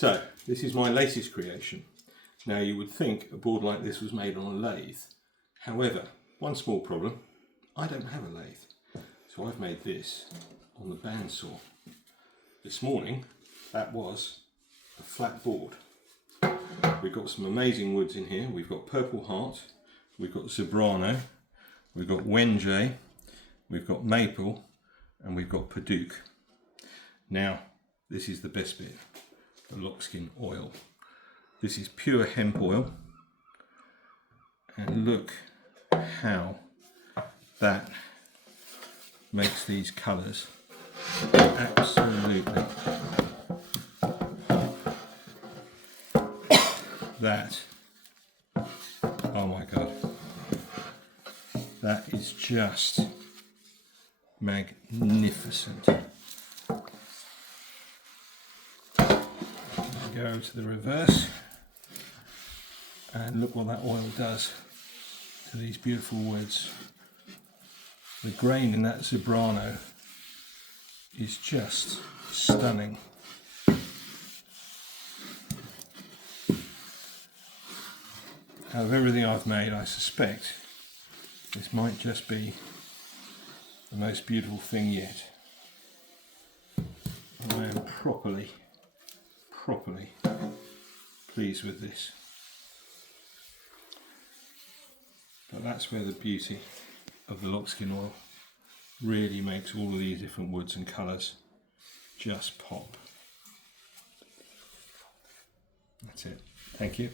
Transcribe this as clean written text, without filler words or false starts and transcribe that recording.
So this is my latest creation. Now you would think a board like this was made on a lathe. However, one small problem, I don't have a lathe. So I've made this on the bandsaw. This morning, that was a flat board. We've got some amazing woods in here. We've got Purple Heart, we've got Zebrano, we've got Wenjay, we've got Maple, and we've got Padauk. Now, this is the best bit, the Lockskin oil. This is pure hemp oil, and look how that makes these colours absolutely. That, oh my god, that is just magnificent. Go to the reverse and look what that oil does to these beautiful woods. The grain in that Zebrano is just stunning. Out of everything I've made, I suspect this might just be the most beautiful thing yet. I am properly pleased with this. But that's where the beauty of the Lockskin oil really makes all of these different woods and colours just pop. That's it. Thank you.